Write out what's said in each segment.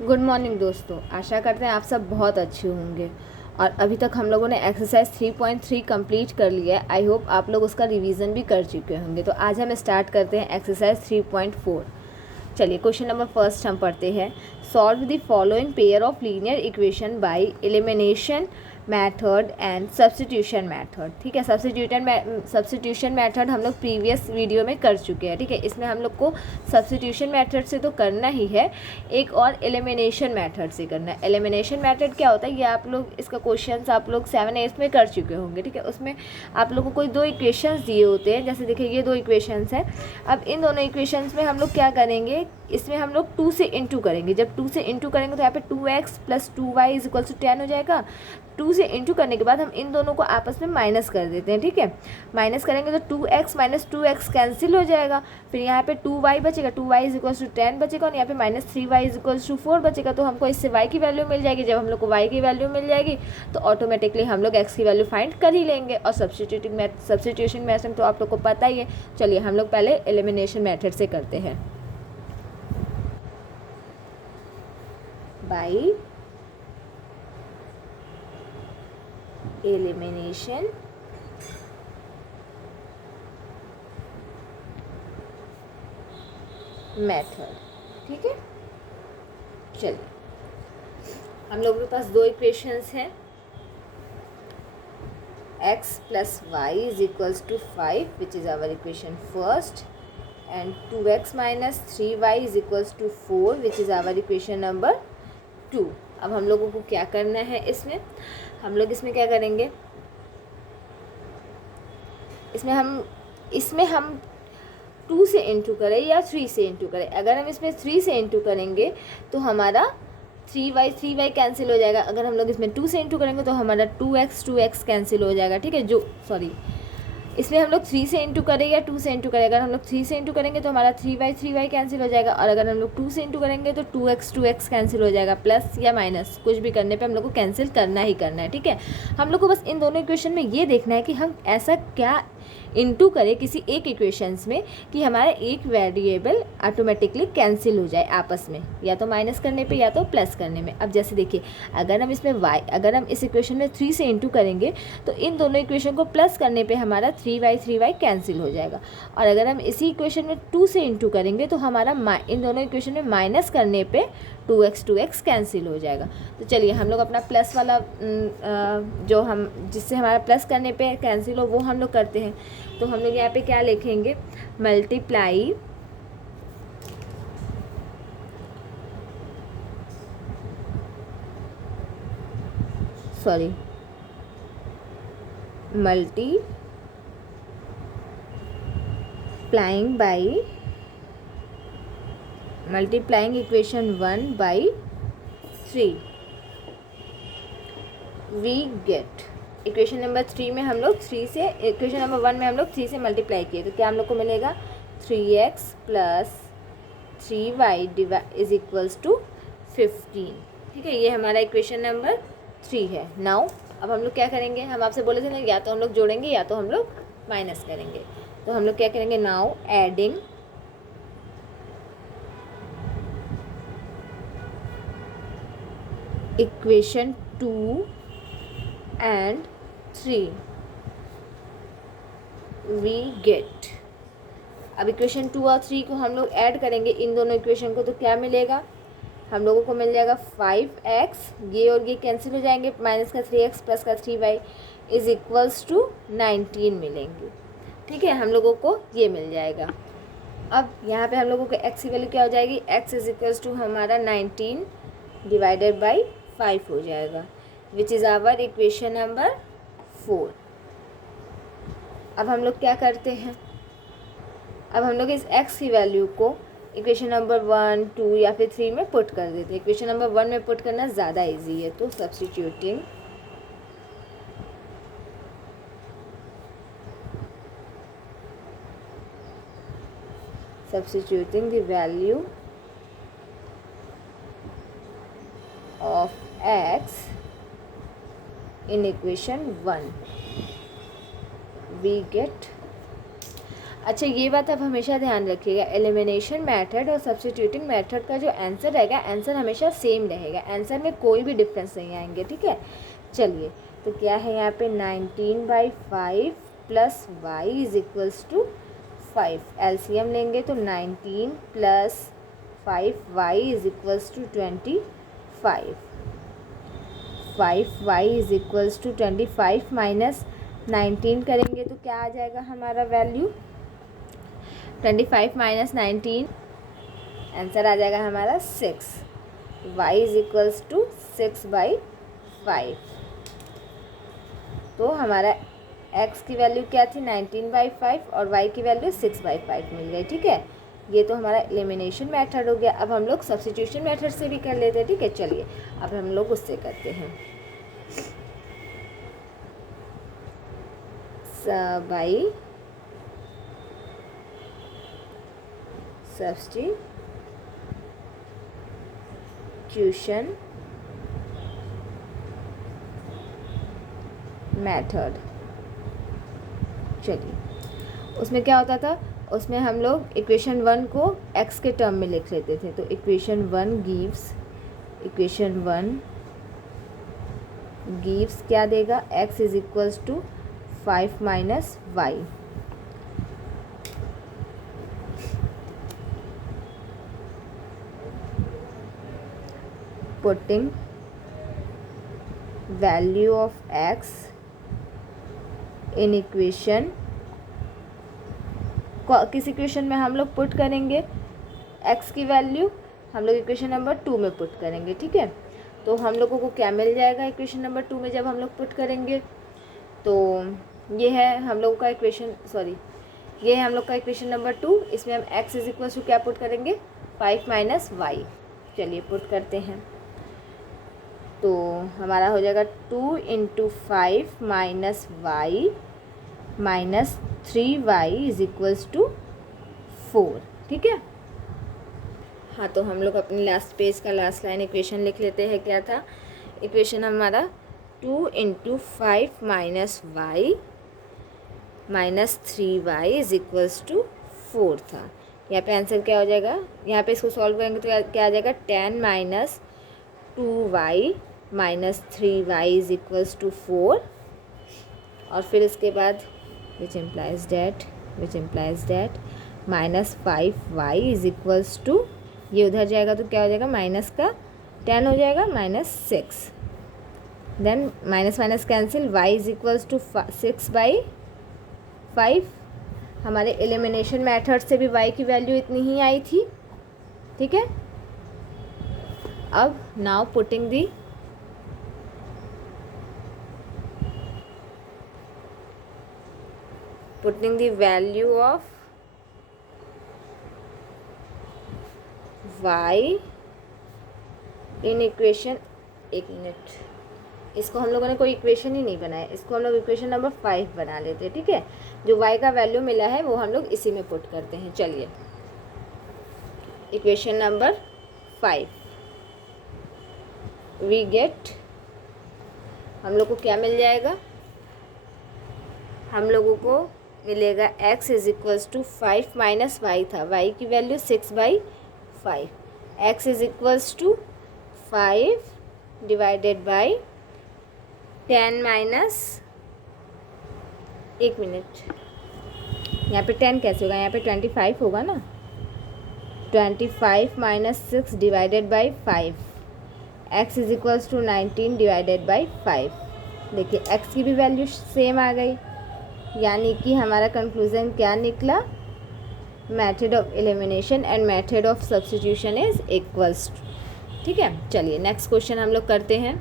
Good morning दोस्तों, आशा करते हैं आप सब बहुत अच्छे होंगे। और अभी तक हम लोगों ने एक्सरसाइज 3.3 कंप्लीट कर लिया है। आई होप आप लोग उसका रिवीजन भी कर चुके होंगे। तो आज हम स्टार्ट करते हैं एक्सरसाइज 3.4। चलिए क्वेश्चन नंबर फर्स्ट हम पढ़ते हैं। Solve the following pair of linear equation by elimination method and substitution method. ठीक है, सब्स्टिट्यूशन मैथड हम लोग प्रीवियस वीडियो में कर चुके हैं। ठीक है, इसमें हम लोग को सब्स्टिट्यूशन मैथड से तो करना ही है, एक और एलिमिनेशन मैथड से करना है। एलिमिनेशन मैथड क्या होता है, ये आप लोग इसका क्वेश्चन आप लोग 7 8 में कर चुके होंगे। ठीक है, उसमें आप लोगों को कोई दो इक्वेशंस दिए होते हैं। जैसे देखिए ये दो इक्वेशंस हैं। अब इन दोनों इक्वेशंस में हम लोग क्या करेंगे, इसमें हम लोग 2 से इंटू करेंगे। जब 2 से इंटू करेंगे तो यहाँ पे 2x + 2y = 10 हो जाएगा। 2 से इंटू करने के बाद हम इन दोनों को आपस में माइनस कर देते हैं। ठीक है, माइनस करेंगे तो 2x - 2x कैंसिल हो जाएगा। फिर यहाँ पे 2y बचेगा, 2y = 10 बचेगा, और यहाँ पे -3y = 4 बचेगा। तो हमको इससे y की वैल्यू मिल जाएगी। जब हम लोग को y की वैल्यू मिल जाएगी तो ऑटोमेटिकली हम लोग x की वैल्यू फाइंड कर ही लेंगे। और सब्स्टिट्यूशन मैथड तो आप लोग को पता ही है। चलिए हम लोग पहले एलिमिनेशन मैथड से करते हैं। By elimination method. ठीक है, चलिए हम लोगों के पास दो इक्वेशंस हैं। x + y = 5 which is our equation first, and 2x - 3y = 4 which is our equation number 2। अब हम लोगों को क्या करना है, हम लोग इसमें क्या करेंगे, इसमें हम 2 से इंटू करें या 3 से इंटू करें। अगर हम इसमें 3 से इंटू करेंगे तो हमारा 3y कैंसिल हो जाएगा। अगर हम लोग इसमें 2 से इंटू करेंगे तो हमारा 2x कैंसिल हो जाएगा। ठीक है, इसमें हम लोग 3 से इंटू करें या 2 से इंटू करें। अगर हम लोग 3 से इंटू करेंगे तो हमारा 3y कैंसिल हो जाएगा। और अगर हम लोग 2 से इंटू करेंगे तो 2x कैंसिल हो जाएगा। प्लस या माइनस कुछ भी करने पे हम लोग को कैंसिल करना ही करना है। ठीक है, हम लोग को बस इन दोनों इक्वेशन में ये देखना है कि हम ऐसा क्या इंटू करें किसी एक इक्वेशंस में कि हमारा एक वेरिएबल ऑटोमेटिकली कैंसिल हो जाए आपस में, या तो माइनस करने पे या तो प्लस करने में। अब जैसे देखिए, अगर हम इस इक्वेशन में 3 से इंटू करेंगे तो इन दोनों इक्वेशन को प्लस करने पे हमारा 3y कैंसिल हो जाएगा। और अगर हम इसी इक्वेशन में 2 से इंटू करेंगे तो हमारा इन दोनों इक्वेशन में माइनस करने पे 2x कैंसिल हो जाएगा। तो चलिए हम लोग अपना प्लस वाला जो हम जिससे हमारा प्लस करने पे कैंसिल हो वो हम लोग करते हैं। तो हम लोग यहाँ पे क्या लिखेंगे, multiply multiplying equation 1 by 3 we get. Equation number 3 में हम लोग इक्वेशन नंबर 1 में हम लोग 3 से मल्टीप्लाई किए तो क्या हम लोग को मिलेगा, 3x + 3y = 15। ठीक है, ये हमारा इक्वेशन नंबर 3 है। नाउ अब हम लोग क्या करेंगे, हम आपसे बोले थे ना, या तो हम लोग जोड़ेंगे या तो हम लोग माइनस करेंगे। तो हम लोग क्या करेंगे, now adding equation 2 and 3 we get. अब इक्वेशन 2 और 3 को हम लोग ऐड करेंगे इन दोनों इक्वेशन को, तो क्या मिलेगा, हम लोगों को मिल जाएगा 5x, ये और ये कैंसिल हो जाएंगे, माइनस का 3x प्लस का 3y = 19 मिलेंगे। ठीक है, हम लोगों को ये मिल जाएगा। अब यहाँ पे हम लोगों को x की वैल्यू क्या हो जाएगी, x = हमारा 19 / 5 हो जाएगा, which is our equation number 4। अब हम लोग क्या करते हैं, अब हम लोग इस x की वैल्यू को इक्वेशन नंबर 1 2 या फिर 3 में पुट कर देते हैं। इक्वेशन नंबर 1 में पुट करना ज़्यादा इजी है, तो substituting the value of x in equation 1 we get. अच्छा, ये बात आप हमेशा ध्यान रखिएगा, एलिमिनेशन मेथड और सब्स्टिट्यूटिंग मेथड का जो आंसर रहेगा, आंसर हमेशा सेम रहेगा, आंसर में कोई भी डिफरेंस नहीं आएंगे, ठीक है। चलिए, तो क्या है यहाँ पे 19/5 plus y is equals to 5। LCM लेंगे तो 19 plus 5y is equals to 25। 5y is equals to 25 minus 19 करेंगे तो क्या आ जाएगा हमारा वैल्यू, 25 माइनस 19, आंसर आ जाएगा हमारा 6। y is equals to 6/5। तो हमारा x की वैल्यू क्या थी 19/5 और y की वैल्यू 6/5 मिल गई, ठीक है। ये तो हमारा एलिमिनेशन मेथड हो गया। अब हम लोग सब्स्टिट्यूशन मेथड से भी कर लेते हैं, ठीक है। चलिए अब हम लोग उससे करते हैं। By substitution method. चलिए, उसमें क्या होता था, उसमें हम लोग इक्वेशन 1 को x के टर्म में लिख लेते थे। तो इक्वेशन 1 गिव्स क्या देगा, x is equals to 5 minus y. Putting value of x in equation, किस इक्वेशन में हम लोग पुट करेंगे x की वैल्यू, हम लोग इक्वेशन नंबर 2 में पुट करेंगे, ठीक है। तो हम लोगों को क्या मिल जाएगा इक्वेशन नंबर 2 में जब हम लोग पुट करेंगे, तो ये है हम लोग का इक्वेशन, ये है हम लोग का इक्वेशन नंबर 2। इसमें हम x इज इक्वल टू क्या पुट करेंगे, 5 माइनस वाई। चलिए पुट करते हैं, तो हमारा हो जाएगा 2 into 5 minus y minus 3y is equals to 4, ठीक है। हाँ, तो हम लोग अपने लास्ट पेज का लास्ट लाइन इक्वेशन लिख लेते हैं। क्या था इक्वेशन हमारा, 2 into 5 minus y minus 3y is equals to 4 था। यहाँ पे आंसर क्या हो जाएगा, यहाँ पे इसको सॉल्व करेंगे तो क्या आ जाएगा, 10 minus 2y minus 3y is equals to 4। और फिर इसके बाद which implies that minus 5y is equals to, ये उधर जाएगा तो क्या हो जाएगा, माइनस का 10 हो जाएगा minus 6, then minus minus cancel, y is equals to 6/5। हमारे एलिमिनेशन मेथड से भी y की वैल्यू इतनी ही आई थी, ठीक है। अब now putting the value of y in equation, एक मिनट, इसको हम लोगों ने कोई इक्वेशन ही नहीं बनाया, इसको हम लोग इक्वेशन नंबर 5 बना लेते हैं, ठीक है। जो y का वैल्यू मिला है वो हम लोग इसी में पुट करते हैं। चलिए इक्वेशन नंबर 5 वी गेट, हम लोग को क्या मिल जाएगा, हम लोगों को मिलेगा x is equals to 5 minus y था, y की value 6/5, x is equals to 5 divided by 10 minus, एक मिनट, यहाँ पे 10 कैसे होगा, यहाँ पे 25 होगा ना, 25 minus 6 divided by 5, x is equals to 19 divided by 5। देखिए x की भी वैल्यू सेम आ गई, यानी कि हमारा कंक्लूजन क्या निकला, method of elimination and method of substitution is equals, ठीक है। चलिए नेक्स्ट क्वेश्चन हम लोग करते हैं।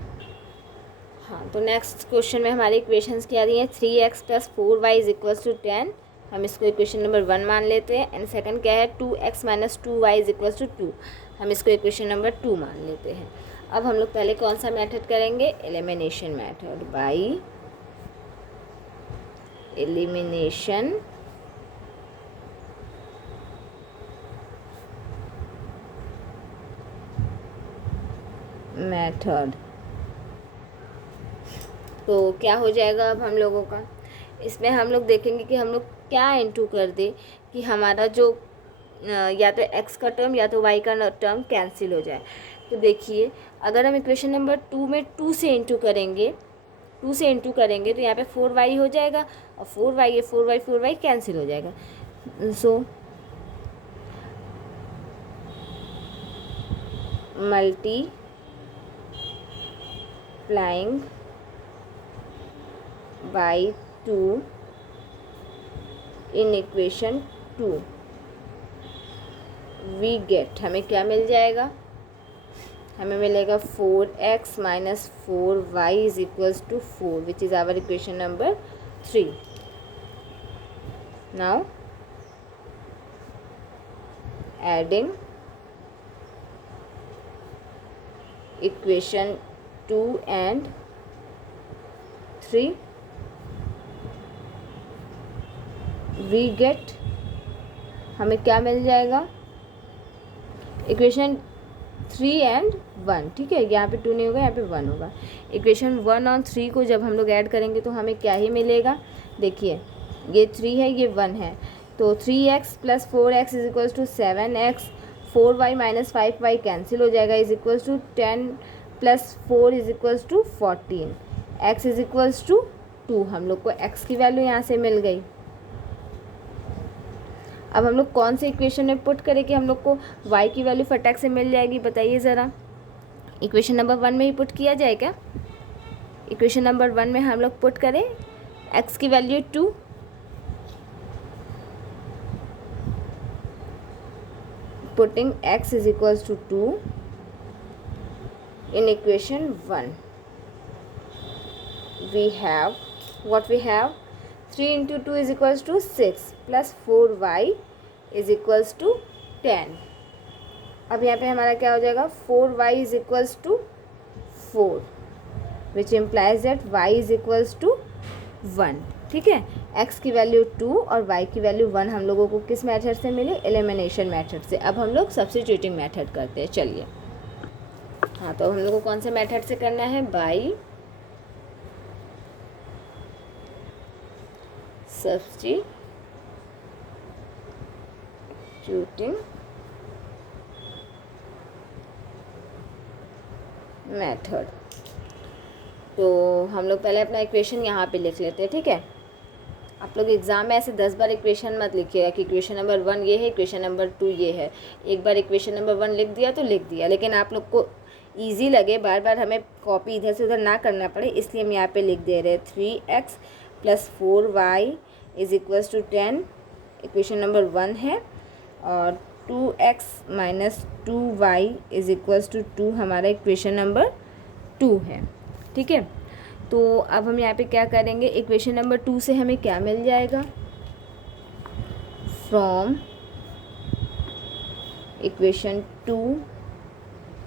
हाँ, तो नेक्स्ट क्वेश्चन में हमारी इक्वेशंस क्या दी हैं, 3x plus 4y is equals to 10, हम इसको इक्वेशन नंबर 1 मान लेते हैं। एंड सेकंड क्या है, 2x minus 2y is equals to 2, हम इसको इक्वेशन नंबर 2 मान लेते हैं। अब हम लोग पहले कौन सा मेथड करेंगे, elimination method, by elimination method. तो क्या हो जाएगा अब हम लोगों का, इसमें हम लोग देखेंगे कि हम लोग क्या इनटू कर दे, कि हमारा जो या तो x का टर्म या तो y का टर्म कैंसिल हो जाए। तो देखिए, अगर हम इक्वेशन नंबर 2 में 2 से इंटू करेंगे तो यहाँ पे 4y हो जाएगा, और 4y कैंसिल हो जाएगा। So multiplying by 2 in equation 2 we get, हमें क्या मिल जाएगा, हमें मिलेगा 4x minus 4y is equals to 4 which is our equation number 3। Now adding equation 2 and 3 we get, हमें क्या मिल जाएगा, इक्वेशन 3 एंड 1, ठीक है, यहाँ पे 2 नहीं होगा, यहाँ पे 1 होगा। इक्वेशन 1 और 3 को जब हम लोग ऐड करेंगे तो हमें क्या ही मिलेगा, देखिए ये 3 है, ये 1 है, तो 3x plus 4x is equals to 7x, 4y minus 5y cancel हो जाएगा, is equals to 10 plus 4 is equals to 14, x is equals to 2, हम लोग को x की वैल्यू यहाँ से मिल गई। अब हम लोग कौन से इक्वेशन में पुट करें कि हम लोग को y की वैल्यू फटाक से मिल जाएगी, बताइए ज़रा। इक्वेशन नंबर 1 में ही पुट किया जाए क्या, इक्वेशन नंबर 1 में हम लोग पुट करें x की value 2, putting x is equals to 2 in equation 1 we have what we have 3 into 2 is equals to 6 plus 4y is equals to 10। अब यहाँ पे हमारा क्या हो जाएगा, 4y is equals to 4 which implies that y is equals to 1, ठीक है। x की वैल्यू 2 और y की वैल्यू 1 हम लोगों को किस मेथड से मिली, एलिमिनेशन मेथड से। अब हम लोग सब्स्टिट्यूटिंग मेथड करते हैं, चलिए। हाँ, तो हम लोग को कौन से मेथड से करना है, बाई सब्स्टिट्यूटिंग मेथड। तो हम लोग पहले अपना इक्वेशन यहाँ पे लिख लेते हैं, ठीक है। आप लोग एग्ज़ाम में ऐसे 10 बार इक्वेशन मत लिखिएगा कि इक्वेशन नंबर 1 ये है, इक्वेशन नंबर 2 ये है। एक बार इक्वेशन नंबर 1 लिख दिया तो लिख दिया, लेकिन आप लोग को ईजी लगे, बार बार हमें कॉपी इधर से उधर ना करना पड़े, इसलिए हम यहाँ पे लिख दे रहे हैं 3x plus 4y is equals to 10, equation number 1 है, और 2x minus 2y is equals to 2 हमारा इक्वेशन नंबर 2 है, ठीक है। तो अब हम यहाँ पे क्या करेंगे, इक्वेशन नंबर 2 से हमें क्या मिल जाएगा, फ्रॉम इक्वेशन 2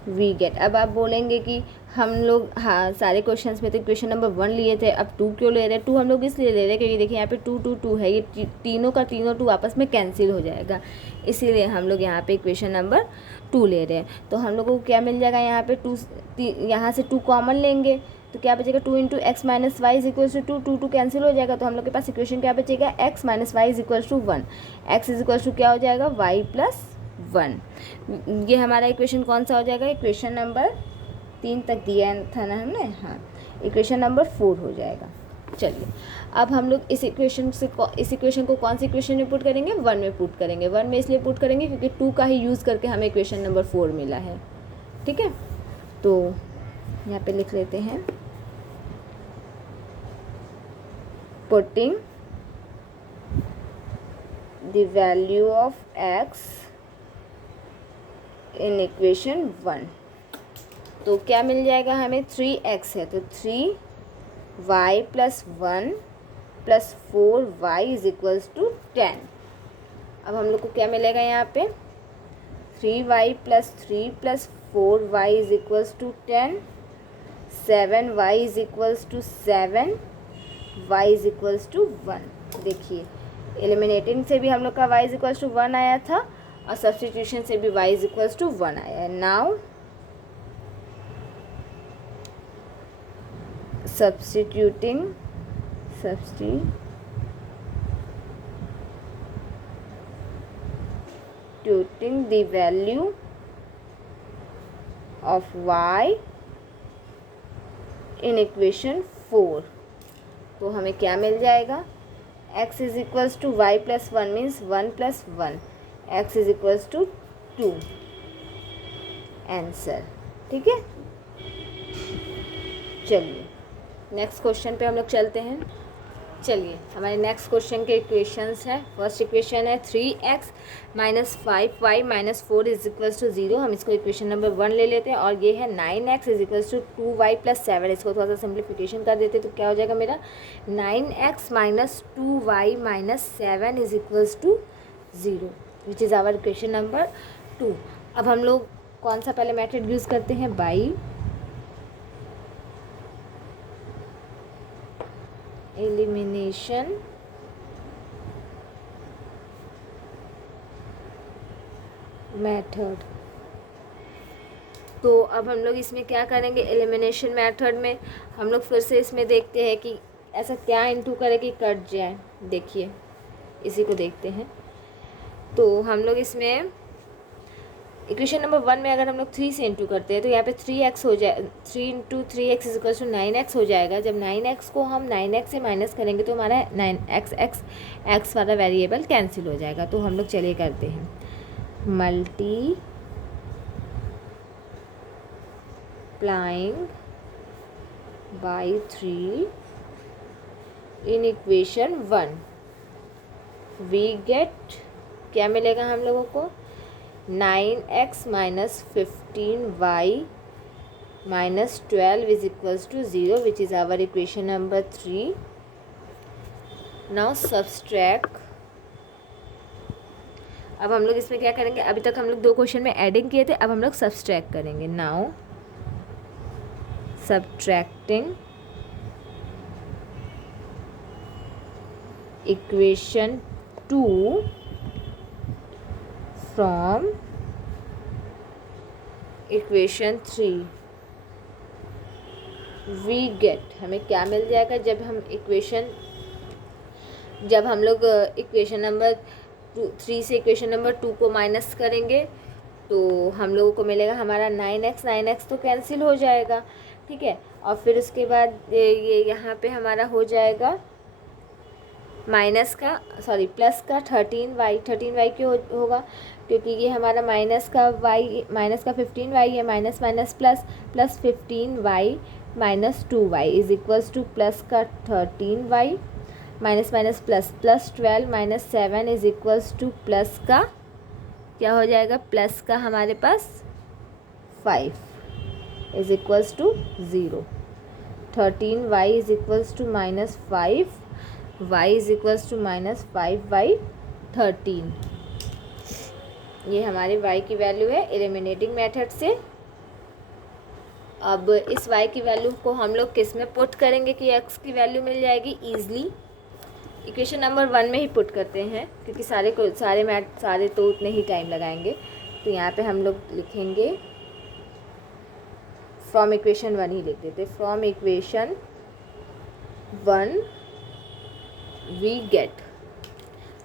वी गेट। अब आप बोलेंगे कि हम लोग हाँ सारे क्वेश्चंस में तो इक्वेशन नंबर 1 लिए थे, अब 2 क्यों ले रहे हैं, 2 हम लोग इसलिए ले रहे हैं क्योंकि देखिए यहाँ पे 2 2 2 है, ये तीनों का तीनों 2 आपस में कैंसिल हो जाएगा, इसीलिए हम लोग यहाँ पे इक्वेशन नंबर 2 ले रहे हैं। तो हम लोगों को क्या मिल जाएगा, यहाँ पे 2, यहाँ से 2 कॉमन लेंगे तो क्या बचेगा, 2 into x minus y is equals to 2, 2 2 cancel हो जाएगा, तो हम लोग के पास इक्वेशन क्या बचेगा, x minus y is equals to 1, x is equals to क्या हो जाएगा, वाई प्लस 1। ये हमारा इक्वेशन कौन सा हो जाएगा, इक्वेशन नंबर 3 तक दिया था ना हमने, हाँ, इक्वेशन नंबर 4 हो जाएगा। चलिए, अब हम लोग इस इक्वेशन को कौन सी इक्वेशन में पुट करेंगे, 1 में पुट करेंगे। 1 में इसलिए पुट करेंगे क्योंकि 2 का ही यूज़ करके हमें इक्वेशन नंबर 4 मिला है, ठीक है। तो यहाँ पे लिख लेते हैं, putting the value of x in equation 1, तो क्या मिल जाएगा हमें, 3x है तो 3y plus 1 plus 4y is equals to 10। अब हम लोग को क्या मिलेगा यहाँ पे, 3y plus 3 plus 4y is equals to 10, 7y is equals to 7, y is equals to 1। देखिए, एलिमिनेटिंग से भी हम लोग का y इज इक्वल्स टू 1 आया था और सब्स्टिट्यूशन से भी y इज इक्वल्स टू 1 आया है। Now substituting substituting the value of y in equation 4, तो हमें क्या मिल जाएगा, x is equals to y plus one means 1 + 1, x is equals to 2 answer. ठीक है, चलिए नेक्स्ट क्वेश्चन पे हम लोग चलते हैं। चलिए हमारे नेक्स्ट क्वेश्चन के इक्वेशंस हैं। फर्स्ट इक्वेशन है 3x - 5y - 4 is equals to 0। हम इसको इक्वेशन नंबर 1 ले लेते हैं। और ये है 9x is equals to 2y + 7। इसको थोड़ा सा सिंप्लीफिकेशन कर देते हैं तो क्या हो जाएगा मेरा, 9x - 2y - 7 is equals to 0 which is our equation number 2। अब हम लोग कौन सा पहले मेथड यूज़ करते हैं, बाई एलिमिनेशन मेथड। तो अब हम लोग इसमें क्या करेंगे, एलिमिनेशन मेथड में हम लोग फिर से इसमें देखते हैं कि ऐसा क्या इनटू करे कि कट जाए। देखिए इसी को देखते हैं। तो हम लोग इसमें इक्वेशन नंबर 1 में अगर हम लोग 3 से इंटू करते हैं तो यहाँ पे 3x हो जाए, 3 × 3x is equal to 9x हो जाएगा। जब 9x को हम 9x से माइनस करेंगे तो हमारा 9x वाला वेरिएबल कैंसिल हो जाएगा। तो हम लोग चलिए करते हैं, multiplying by 3 in equation 1 we get, क्या मिलेगा हम लोगों को, 9x - 15y - 12 is equals to 0 which is our equation number 3। Now subtract. अब हम लोग इसमें क्या करेंगे, अभी तक हम लोग 2 क्वेश्चन में एडिंग किए थे, अब हम लोग सब्सट्रैक्ट करेंगे। Now subtracting equation 2 from equation 3 we get, हमें क्या मिल जाएगा, जब हम लोग इक्वेशन नंबर 3 से इक्वेशन नंबर 2 को माइनस करेंगे तो हम लोगों को मिलेगा हमारा 9x तो कैंसिल हो जाएगा। ठीक है, और फिर उसके बाद ये यहाँ पे हमारा हो जाएगा प्लस का 13y क्यों होगा, क्योंकि ये हमारा माइनस का 15y है, minus plus 15y - 2y is equals to plus का 13y minus plus 12 - 7 is equals to plus का, क्या हो जाएगा, प्लस का हमारे पास 5 is equals to 0। 13y is equals to -5, y is equals to -5/13। ये हमारे y की वैल्यू है एलिमिनेटिंग मेथड से। अब इस y की वैल्यू को हम लोग किस में पुट करेंगे कि x की वैल्यू मिल जाएगी ईज़िली, इक्वेशन नंबर 1 में ही पुट करते हैं क्योंकि सारे तो उतने ही टाइम लगाएंगे। तो यहाँ पे हम लोग लिखेंगे फ्रॉम इक्वेशन 1 ही लिख देते, फ्रॉम इक्वेशन 1 वी गेट,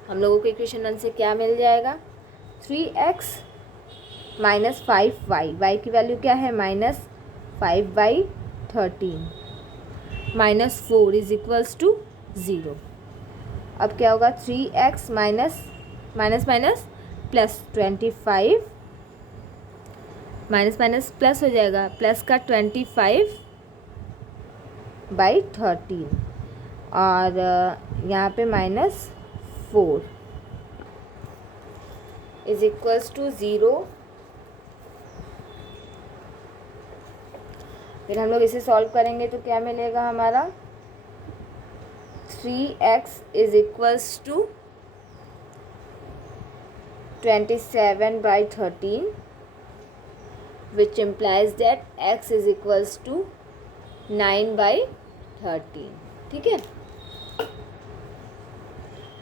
हम लोगों को इक्वेशन 1 से क्या मिल जाएगा, 3x - 5y, y की वैल्यू क्या है, -5/13 -4 इज इक्वल्स टू 0। अब क्या होगा, 3x minus plus 25 minus plus हो जाएगा, प्लस का 25/13 और यहाँ पे -4 इज इक्वल्स टू 0। फिर हम लोग इसे सॉल्व करेंगे तो क्या मिलेगा हमारा, 3x is equals to 27/13 which implies that x is equals to 9/13। ठीक है,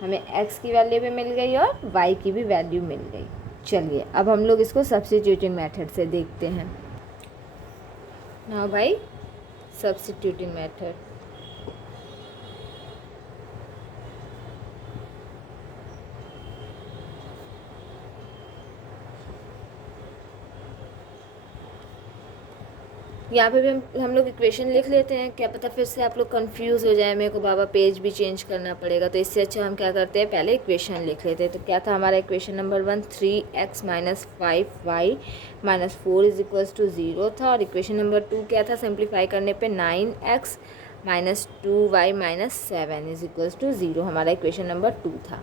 हमें x की वैल्यू भी मिल गई और y की भी वैल्यू मिल गई। चलिए अब हम लोग इसको सब्स्टिट्यूटिंग मेथड से देखते हैं। नाउ बाय सब्स्टिट्यूटिंग मेथड, यहाँ पे भी हम लोग इक्वेशन लिख लेते हैं, क्या पता फिर से आप लोग कंफ्यूज हो जाए, मेरे को बाबा पेज भी चेंज करना पड़ेगा, तो इससे अच्छा हम क्या करते हैं पहले इक्वेशन लिख लेते हैं। तो क्या था हमारा equation number 1, 3x minus 5y minus 4 is equals to 0 था। और इक्वेशन नंबर 2 क्या था, सिंप्लीफाई करने पे 9x minus 2y minus 7 is equals to 0 हमारा इक्वेशन नंबर 2 था।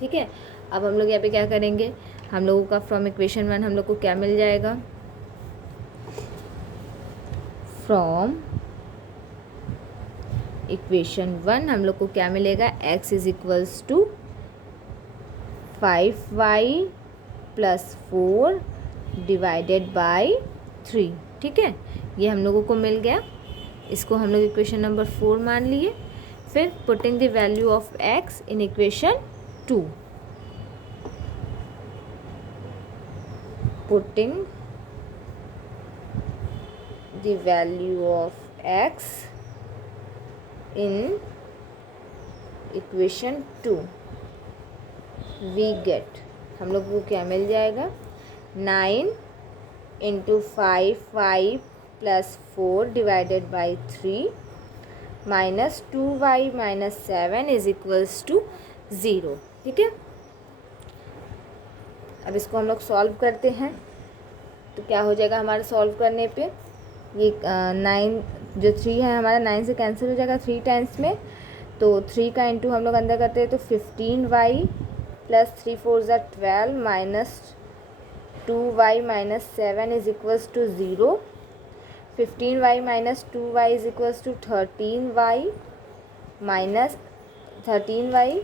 ठीक है, अब हम लोग यहाँ पे क्या करेंगे, हम लोगों का फ्रॉम इक्वेशन 1 हम लोग को क्या मिल जाएगा, फ्रॉम इक्वेशन 1 हम लोग को क्या मिलेगा, x is equals to 5y plus 4 divided by 3। ठीक है, ये हम लोगों को मिल गया, इसको हम लोग इक्वेशन नंबर 4 मान लिए। फिर putting the value of x in equation 2, putting the value of x in equation 2 we get, हम लोग को क्या मिल जाएगा, 9 into 5y plus 4 divided by 3 minus 2y minus 7 is equals to 0। ठीक है, अब इसको हम लोग सॉल्व करते हैं, तो क्या हो जाएगा हमारे सॉल्व करने पे, ये 9 जो 3 है हमारा 9 से कैंसिल हो जाएगा 3 टाइम्स में, तो 3 का इंटू हम लोग अंदर करते हैं तो 15y प्लस 3 4 ज़ा 12 minus 2y minus 7 is equals to 0। 15y minus 2y is equals to 13y minus 13y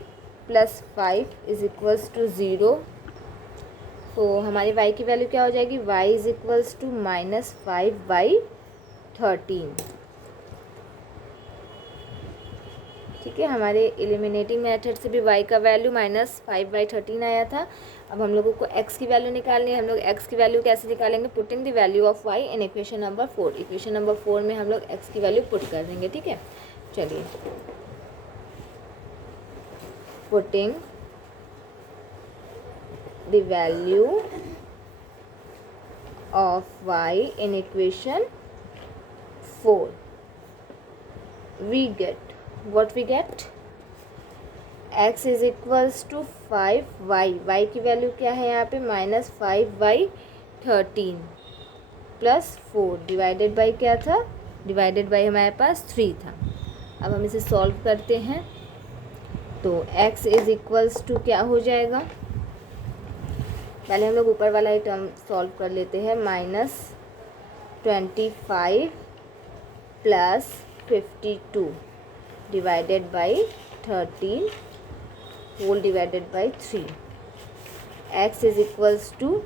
plus 5 is equals to 0। तो हमारी y की वैल्यू क्या हो जाएगी, y is equals to minus 5/13। ठीक है, हमारे एलिमिनेटिंग मेथड से भी y का वैल्यू माइनस 5/13 आया था। अब हम लोगों को x की वैल्यू निकालनी है, हम लोग x की वैल्यू कैसे निकालेंगे, putting the value of y in equation number 4। Equation number 4 में हम लोग x की वैल्यू पुट कर देंगे। ठीक है, चलिए, putting the value of y in equation 4 we get what we get, x is equals to 5y, y की वैल्यू क्या है यहाँ पे माइनस 5/13 प्लस 4 डिवाइडेड बाई क्या था, डिवाइडेड बाई हमारे पास 3 था। अब हम इसे सॉल्व करते हैं, तो x इज इक्वल्स टू क्या हो जाएगा, पहले हम लोग ऊपर वाला ही टर्म सॉल्व कर लेते हैं, -25 plus 52 divided by 13 whole divided by 3। x is equals to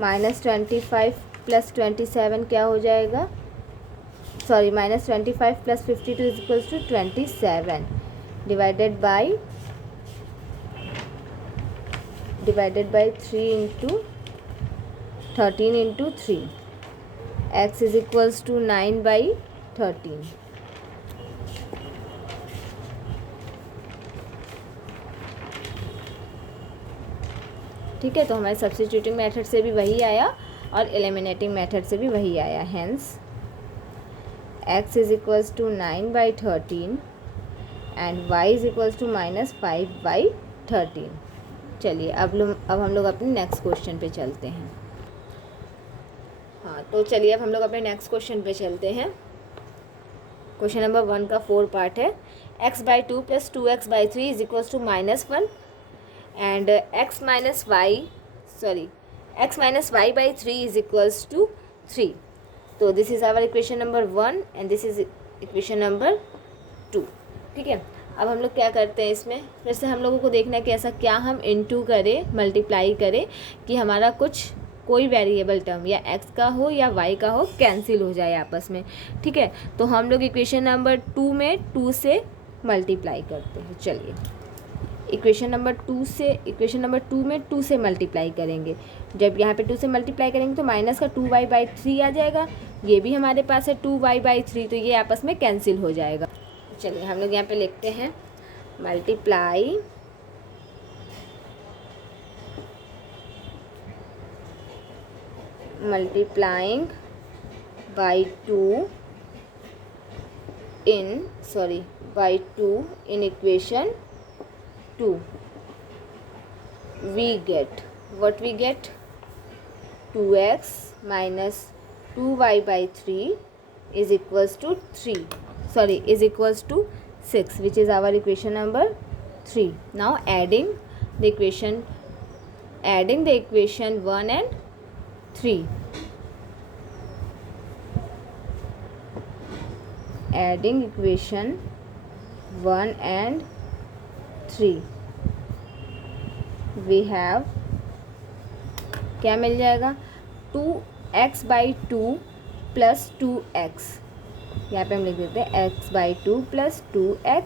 -25 plus 27 क्या हो जाएगा, sorry -25 plus 52 is equals to 27 divided by 3 into 13 into 3, x is equals to 9/13। ठीक है, तो हमारे सब्स्टिट्यूटिंग मेथड से भी वही आया और एलिमिनेटिंग मेथड से भी वही आया, hence x is equals to 9/13 and y is equals to -5/13। चलिए, अब हम लोग अपने नेक्स्ट क्वेश्चन पे चलते हैं। हाँ, तो चलिए अब हम लोग अपने नेक्स्ट क्वेश्चन पे चलते हैं। क्वेश्चन नंबर 1 का 4 पार्ट है, x/2 plus 2x/3 is equals to -1 and x minus y/3 is equals to 3। तो this is our equation number 1 and this is equation number 2। ठीक है, अब हम लोग क्या करते हैं, इसमें फिर से हम लोगों को देखना है कि ऐसा क्या हम इनटू करें, मल्टीप्लाई करें कि हमारा कोई वेरिएबल टर्म या x का हो या y का हो कैंसिल हो जाए आपस में। ठीक है, तो हम लोग इक्वेशन नंबर 2 में 2 से मल्टीप्लाई करते हैं। चलिए, इक्वेशन नंबर 2 में 2 से मल्टीप्लाई करेंगे। जब यहाँ पे 2 से मल्टीप्लाई करेंगे तो माइनस का 2y/3 आ जाएगा, ये भी हमारे पास है 2y/3, तो ये आपस में कैंसिल हो जाएगा। चलिए, हम लोग यहाँ पे लिखते हैं multiplying by 2 by 2 in equation 2, we get, what we get, 2x minus 2y by 3 is equals to 6, which is our equation number 3. Now adding the equation 1 and 3. Adding equation 1 and 3, we have, क्या मिल जाएगा, 2x by 2 plus 2x, यहाँ पे हम लिख देते हैं x by 2 plus 2x,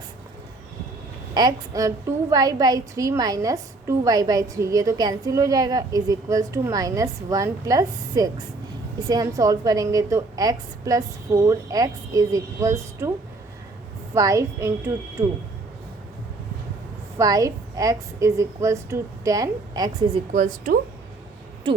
2y by 3 minus 2y by 3, ये तो कैंसिल हो जाएगा, is equals to minus 1 plus 6. इसे हम सॉल्व करेंगे तो x plus 4x is equals to 5 into 2, 5x is equals to 10, x is equals to 2.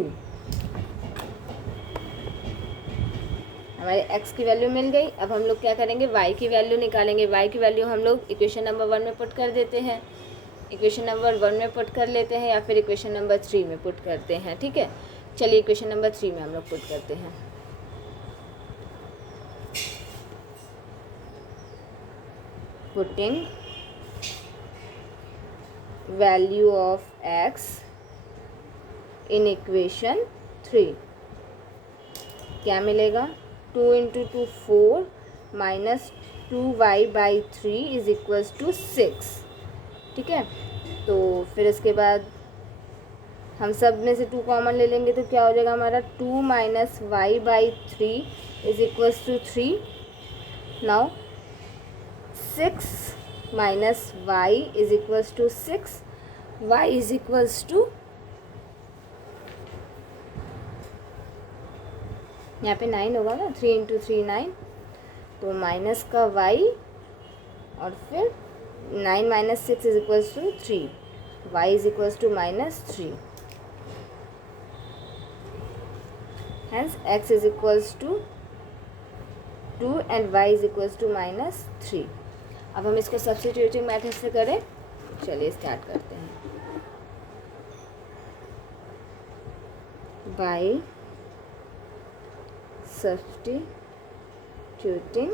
हमारे x की वैल्यू मिल गई. अब हम लोग क्या करेंगे, y की वैल्यू निकालेंगे. y की वैल्यू हम लोग इक्वेशन नंबर 1 में पुट कर देते हैं, इक्वेशन नंबर 1 में पुट कर लेते हैं, या फिर इक्वेशन नंबर 3 में पुट करते हैं. ठीक है, चलिए इक्वेशन नंबर 3 में हम लोग पुट करते हैं. Putting value of x in equation 3, क्या मिलेगा, 2 into 2 4 minus 2y by 3 is equals to 6. ठीक है, तो फिर इसके बाद हम सब में से 2 कॉमन ले लेंगे तो क्या हो जाएगा हमारा, 2 minus y by 3 is equals to 3. Now 6 minus y is equals to 6, y is equals to, यहाँ पे 9 होगा ना, 3 इंटू 3 9, तो माइनस का y और फिर 9 minus 6 is equals to 3, y is equals to minus 3. Hence x is equals to 2 and y is equals to minus 3. अब हम इसको सब्स्टिट्यूटिंग मेथड से करें. चलिए स्टार्ट करते हैं. Bye substituting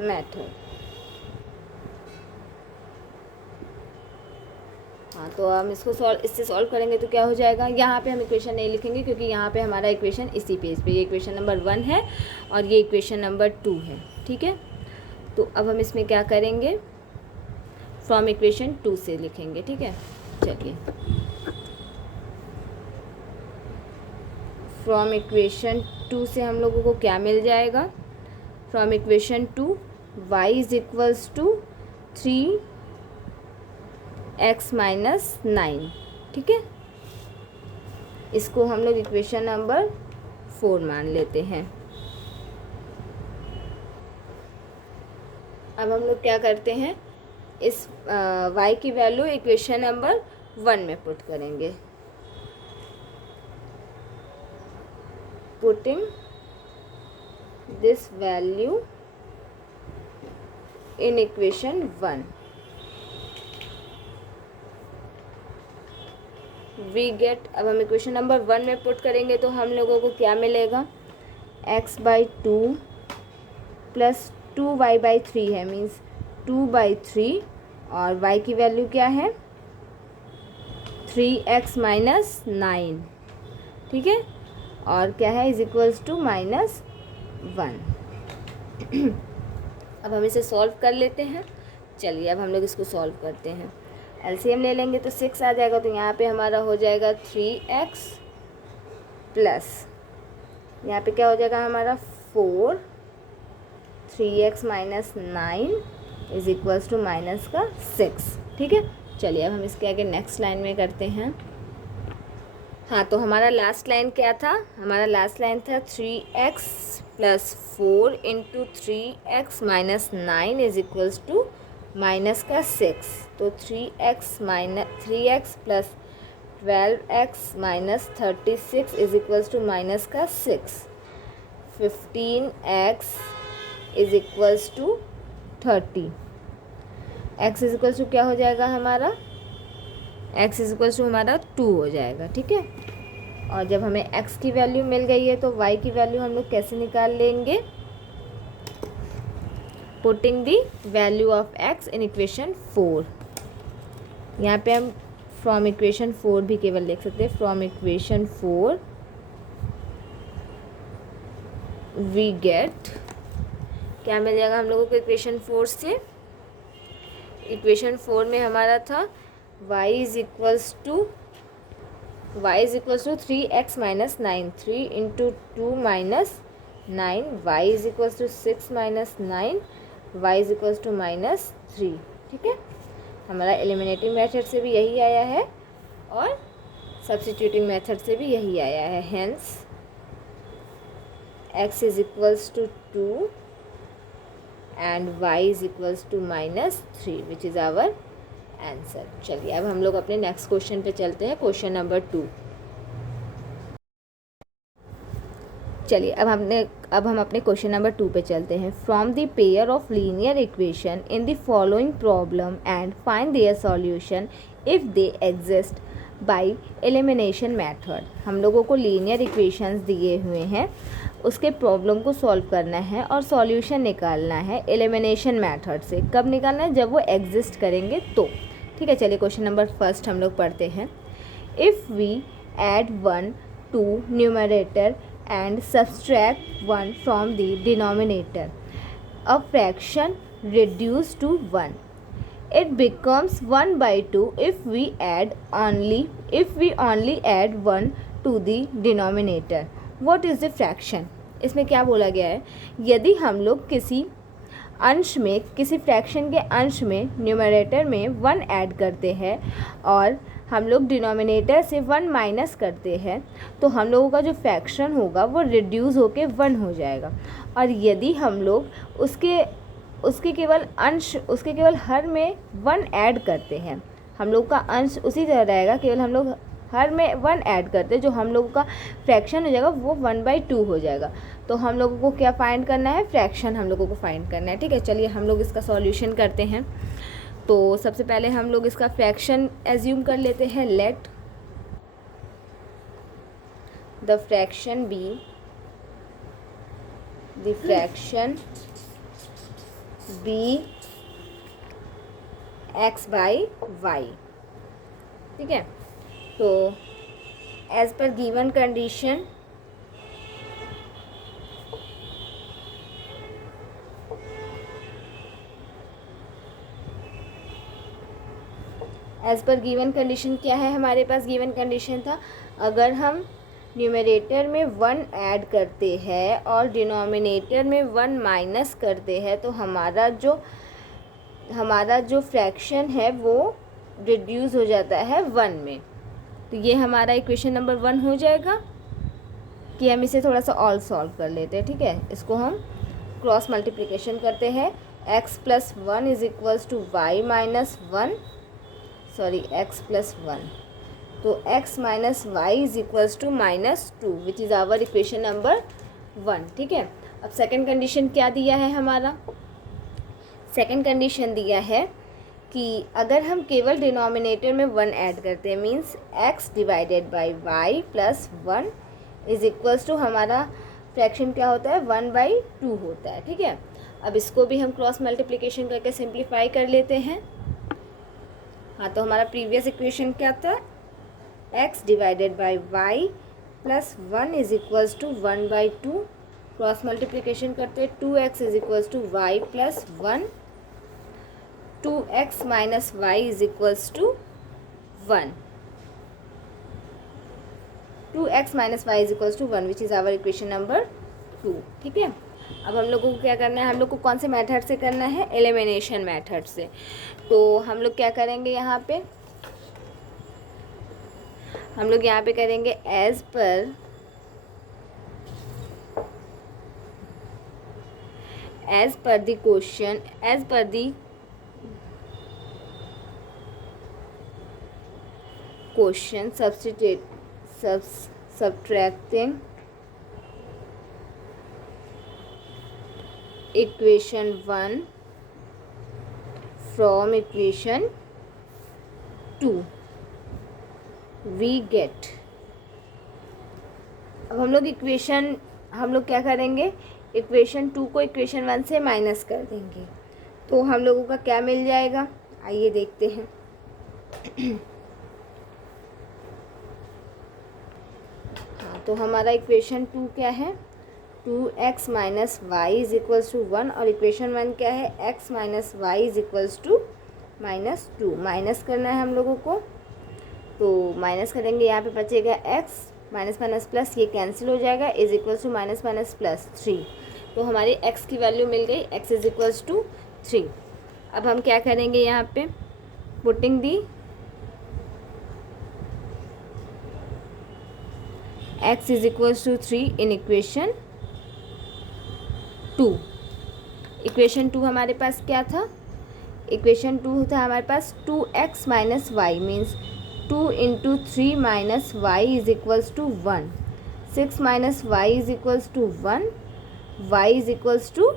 method. हाँ, तो हम इसको इससे सॉल्व करेंगे तो क्या हो जाएगा, यहाँ पे हम इक्वेशन नहीं लिखेंगे क्योंकि यहाँ पे हमारा इक्वेशन इसी पेज पे, ये इक्वेशन नंबर 1 है और ये इक्वेशन नंबर 2 है. ठीक है, तो अब हम इसमें क्या करेंगे, फ्रॉम इक्वेशन 2 से लिखेंगे. ठीक है, चलिए फ्रॉम इक्वेशन 2 से हम लोगों को क्या मिल जाएगा, from equation 2 y is equals to 3x minus 9. ठीक है, इसको हम लोग इक्वेशन नंबर 4 मान लेते हैं. अब हम लोग क्या करते हैं, इस y की वैल्यू इक्वेशन नंबर 1 में पुट करेंगे. Putting this value in equation 1, we get, अब हम इक्वेशन नंबर 1 में पुट करेंगे तो हम लोगों को क्या मिलेगा, x by 2 plus 2y by 3 है, मीन्स 2 बाई 3, और y की वैल्यू क्या है, 3x माइनस 9. ठीक है, और क्या है, इज इक्वल्स टू माइनस 1. अब हम इसे सॉल्व कर लेते हैं. चलिए अब हम लोग इसको सॉल्व करते हैं. एलसीएम ले लेंगे तो 6 आ जाएगा, तो यहाँ पे हमारा हो जाएगा 3x प्लस, यहाँ पे क्या हो जाएगा हमारा 4, 3x minus 9 is equals to minus का 6. ठीक है, चलिए अब हम इसके आगे नेक्स्ट लाइन में करते हैं. हाँ, तो हमारा लास्ट लाइन क्या था, हमारा लास्ट लाइन था 3x plus 4 into 3x minus 9 is equals to minus का 6. तो 3x plus 12x minus 36 is equals to minus का 6. 15x is equals to 30। x is equals to क्या हो जाएगा हमारा, x इज इक्वल्स टू हमारा 2 हो जाएगा, ठीक है। और जब हमें x की वैल्यू मिल गई है तो y की वैल्यू हम लोग कैसे निकाल लेंगे, putting the value of x in equation 4। यहाँ पे हम फ्रॉम इक्वेशन 4 भी केवल लिख सकते हैं, फ्रॉम इक्वेशन 4 वी गेट, क्या मिल जाएगा हम लोगों को इक्वेशन 4 से, इक्वेशन 4 में हमारा था y is equals to 3x minus 9, 3 into 2 minus 9, y is equals to 6 minus 9, y is equals to minus 3, ठीक है। हमारा एलिमिनेटिंग मेथड से भी यही आया है और सब्स्टिट्यूटिंग मेथड से भी यही आया है। Hence x is equals to 2 and y is equals to minus 3 which is our answer. चलिए अब हम लोग अपने नेक्स्ट क्वेश्चन पे चलते हैं, क्वेश्चन नंबर 2। चलिए अब हम अपने क्वेश्चन नंबर 2 पे चलते हैं। From the pair of linear equation in the following problem and find their solution if they exist by elimination method. हम लोगों को लीनियर इक्वेशंस दिए हुए हैं, उसके प्रॉब्लम को सॉल्व करना है और सॉल्यूशन निकालना है एलिमिनेशन मेथड से। कब निकालना है, जब वो एग्जिस्ट करेंगे तो, ठीक है। चलिए क्वेश्चन नंबर फर्स्ट हम लोग पढ़ते हैं। If we add 1 to numerator and subtract 1 from the denominator, a fraction reduced to 1. It becomes 1 by 2 if we only add 1 to the denominator. What is the fraction? इसमें क्या बोला गया है, यदि हम लोग किसी अंश में, किसी फ्रैक्शन के अंश में न्यूमरेटर में 1 ऐड करते हैं और हम लोग डिनोमिनेटर से 1 माइनस करते हैं तो हम लोगों का जो फ्रैक्शन होगा वो रिड्यूस होके 1 हो जाएगा। और यदि हम लोग उसके केवल हर में 1 ऐड करते हैं, हम लोग का अंश उसी तरह रहेगा, केवल हम लोग हर में 1 ऐड करते हैं, जो हम लोगों का फ्रैक्शन हो जाएगा वो 1/2 हो जाएगा। तो हम लोगों को क्या फाइंड करना है, फ्रैक्शन हम लोगों को फाइंड करना है, ठीक है। चलिए हम लोग इसका सॉल्यूशन करते हैं। तो सबसे पहले हम लोग इसका फ्रैक्शन एज्यूम कर लेते हैं। Let the fraction be x by y, ठीक है। तो एज पर गिवन कंडीशन क्या है हमारे पास, गिवन कंडीशन था अगर हम न्यूमरेटर में 1 ऐड करते हैं और डिनोमिनेटर में 1 माइनस करते हैं तो हमारा जो फ्रैक्शन है वो रिड्यूस हो जाता है 1 में। तो ये हमारा इक्वेशन नंबर 1 हो जाएगा। कि हम इसे थोड़ा सा और सॉल्व कर लेते हैं, ठीक है। इसको हम क्रॉस मल्टीप्लिकेशन करते हैं। x plus 1 is equals to y minus 1, sorry x plus 1, तो x minus y is equals to -2 which is our equation number 1, ठीक है। अब सेकंड कंडीशन क्या दिया है हमारा, सेकंड कंडीशन दिया है कि अगर हम केवल डिनोमिनेटर में 1 ऐड करते हैं, means x divided by y plus 1 is equals to, हमारा फ्रैक्शन क्या होता है, 1/2 होता है, ठीक है। अब इसको भी हम क्रॉस मल्टीप्लिकेशन करके सिंप्लीफाई कर लेते हैं। हाँ, तो हमारा प्रीवियस इक्वेशन क्या था, x divided by y plus 1 is equals to 1/2, cross multiplication करते हैं, 2x is equals to y plus 1, 2x minus y is equals to 1, 2x minus y is equals to 1 which is our equation number 2, ठीक है। अब हम लोगों को क्या करना है, हम लोग को कौन से मेथड से करना है, एलिमिनेशन मेथड से। तो हम लोग क्या करेंगे, यहाँ पे हम लोग यहाँ पे करेंगे as per the question, as per the question subtracting equation 1 from equation 2 we get. अब हम लोग क्या करेंगे, इक्वेशन 2 को इक्वेशन 1 से माइनस कर देंगे, तो हम लोगों का क्या मिल जाएगा, आइए देखते हैं। हाँ, तो हमारा इक्वेशन 2 क्या है, 2x minus y is equals to 1, और इक्वेशन 1 क्या है, x minus y is equals to -2। Minus करना है हम लोगों को, तो माइनस करेंगे, यहाँ पे बचेगा x, माइनस माइनस प्लस, ये कैंसिल हो जाएगा, is equals to minus minus plus 3। तो हमारी x की वैल्यू मिल गई, x इज इक्वल्स टू 3। अब हम क्या करेंगे, यहाँ पे putting the x is equals to 3 in equation 2। Equation 2 हमारे पास क्या था, इक्वेशन 2 था हमारे पास 2x minus y, means 2 into 3 minus y is equals to 1, 6 minus y is equals to 1, y is equals to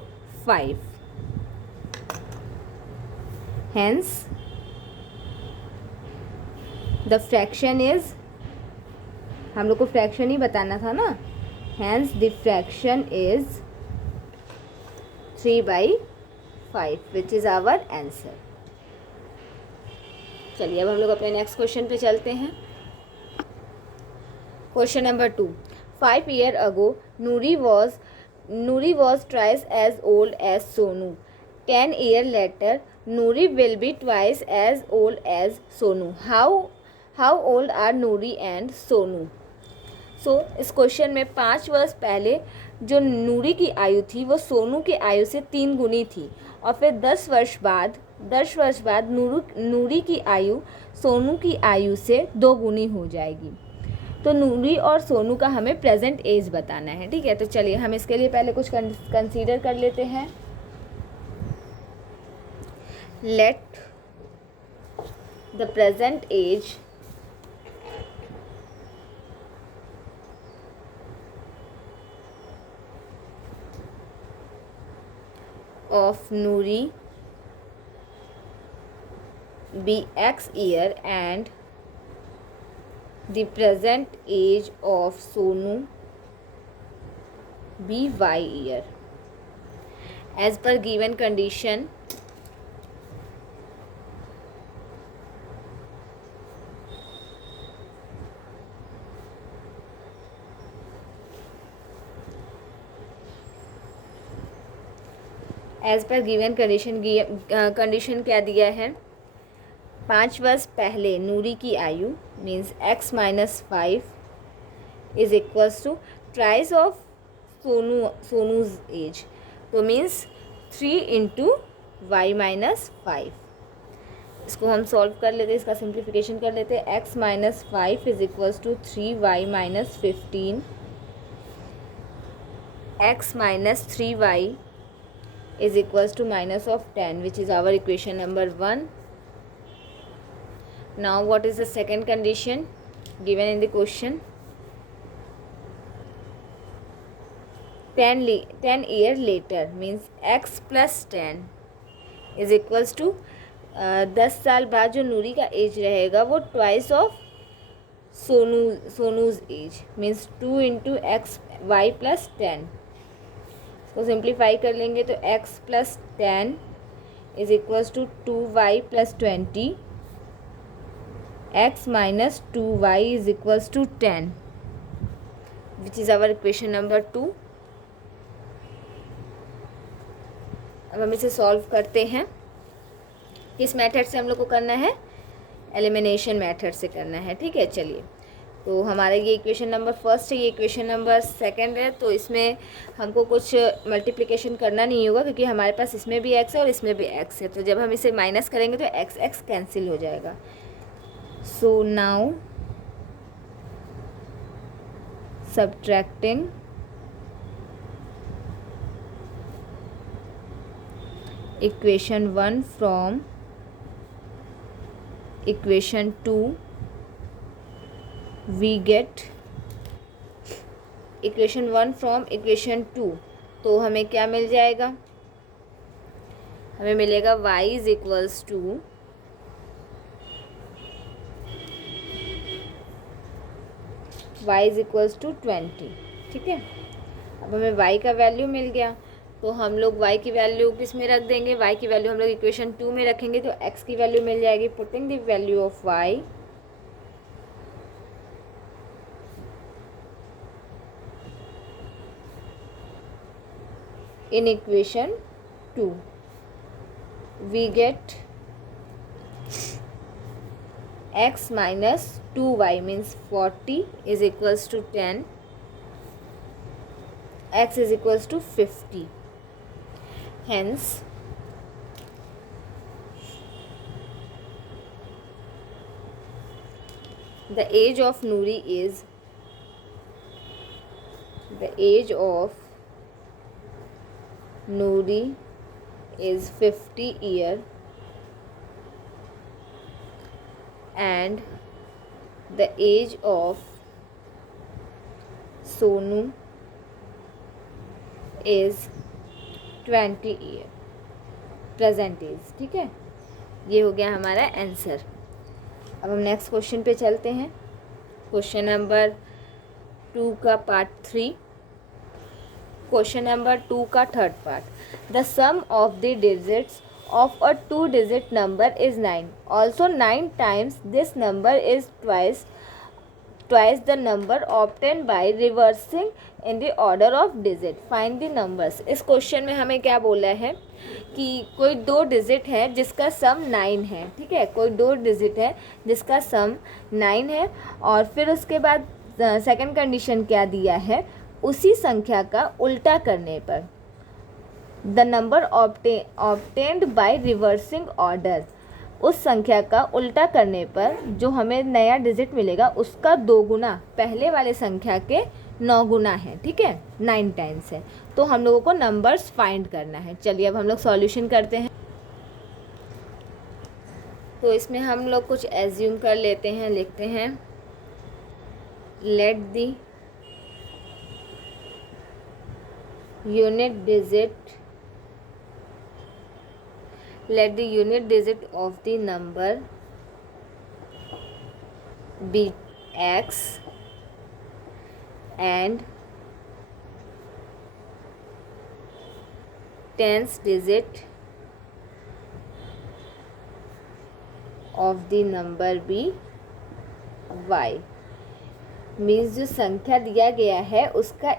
5। Hence the fraction is, हम लोग को फ्रैक्शन ही बताना था ना, hence the fraction is 3/5 which is our answer। चलिए अब हम लोग अपने नेक्स्ट क्वेश्चन पे चलते हैं। Question number 2, 5 years ago Nuri was twice as old as Sonu। 10 years later Nuri will be twice as old as Sonu। How old are Nuri and Sonu? So इस question में 5 वर्ष पहले जो नूरी की आयु थी वो सोनू की आयु से 3 गुनी थी, और फिर 10 वर्ष बाद नूरी की आयु सोनू की आयु से 2 गुनी हो जाएगी। तो नूरी और सोनू का हमें प्रेजेंट एज बताना है, ठीक है। तो चलिए हम इसके लिए पहले कुछ कंसीडर कर लेते हैं। Let the present age of Nuri be X year and the present age of Sonu be Y year। As per given condition, as per given condition क्या दिया है, 5 वर्ष पहले नूरी की आयु means x minus 5 is equals to thrice of Sonu's age, तो means 3 into y minus 5। इसको हम सॉल्व कर लेते हैं, इसका सिंप्लीफिकेशन कर लेते हैं। x minus 5 is equals to 3y minus 15, x minus 3y is equals to minus of 10, which is our equation number 1। Now what is the second condition given in the question? 10 years later means x plus 10 is equals to 10 साल बाद जो नूरी का age रहेगा वो twice of Sonu's age, means 2 into x y plus 10। को simplify कर लेंगे तो x plus 10 is equals to 2y plus 20, x minus 2y is equals to 10, which is our equation number 2। अब हम इसे सॉल्व करते हैं। किस मेथड से हम लोग को करना है, एलिमिनेशन मेथड से करना है, ठीक है। चलिए, तो हमारा ये इक्वेशन नंबर फर्स्ट है, ये इक्वेशन नंबर सेकंड है, तो इसमें हमको कुछ मल्टीप्लिकेशन करना नहीं होगा क्योंकि हमारे पास इसमें भी x है और इसमें भी x है। तो जब हम इसे माइनस करेंगे तो x कैंसिल हो जाएगा। So now subtracting equation 1 from equation 2 we get equation 1 from equation 2, तो हमें क्या मिल जाएगा, हमें मिलेगा y is equals to y is equals to 20। ठीक है, अब हमें y का वैल्यू मिल गया, तो हम लोग y की वैल्यू किस में रख देंगे, y की वैल्यू हम लोग इक्वेशन 2 में रखेंगे, तो x की वैल्यू मिल जाएगी। Putting the value of y in equation 2, we get x minus 2y means 40 is equals to 10, x is equals to 50. Hence the age of Noori is Noori is 50 year and the age of Sonu is 20 year present age. ठीक है, ये हो गया हमारा answer. अब हम next question पे चलते हैं। क्वेश्चन नंबर 2 का पार्ट 3। क्वेश्चन नंबर 2 का third part. The sum of the digits of a 2-digit number is 9. Also 9 times this number is twice the number obtained by reversing in the order of digit. Find the numbers. इस question में हमें क्या बोला है कि कोई 2 digit है जिसका सम 9 है। ठीक है, कोई 2 डिजिट है जिसका सम 9 है, और फिर उसके बाद सेकंड कंडीशन क्या दिया है, उसी संख्या का उल्टा करने पर the number obtained by reversing order, उस संख्या का उल्टा करने पर जो हमें नया डिजिट मिलेगा उसका 2 गुना पहले वाले संख्या के 9 गुना है। ठीक है, 9 टाइम्स है। तो हम लोगों को नंबर्स फाइंड करना है। चलिए अब हम लोग सॉल्यूशन करते हैं। तो इसमें हम लोग कुछ एज्यूम कर लेते हैं, लिखते हैं let the unit digit of the number be x and tens digit of the number be y। Means जो संख्या दिया गया है उसका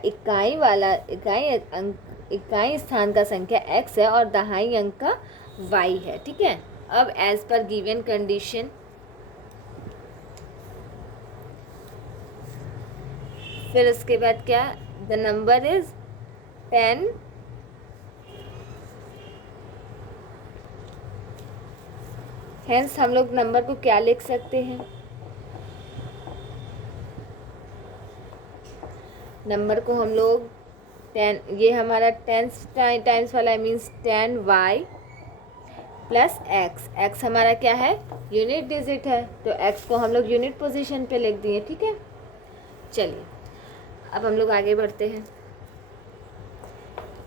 इकाई स्थान का संख्या x है और दहाई अंक का y है। ठीक है, अब एज पर गिवन कंडीशन फिर उसके बाद क्या, द नंबर इज 10 हेंस हम लोग नंबर को क्या लिख सकते हैं, नंबर को हम लोग 10, ये हमारा 10 टाइम्स वाला मीन्स 10y प्लस x हमारा क्या है, यूनिट डिजिट है, तो x को हम लोग यूनिट पोजीशन पे लिख दिए। ठीक है, चलिए अब हम लोग आगे बढ़ते हैं।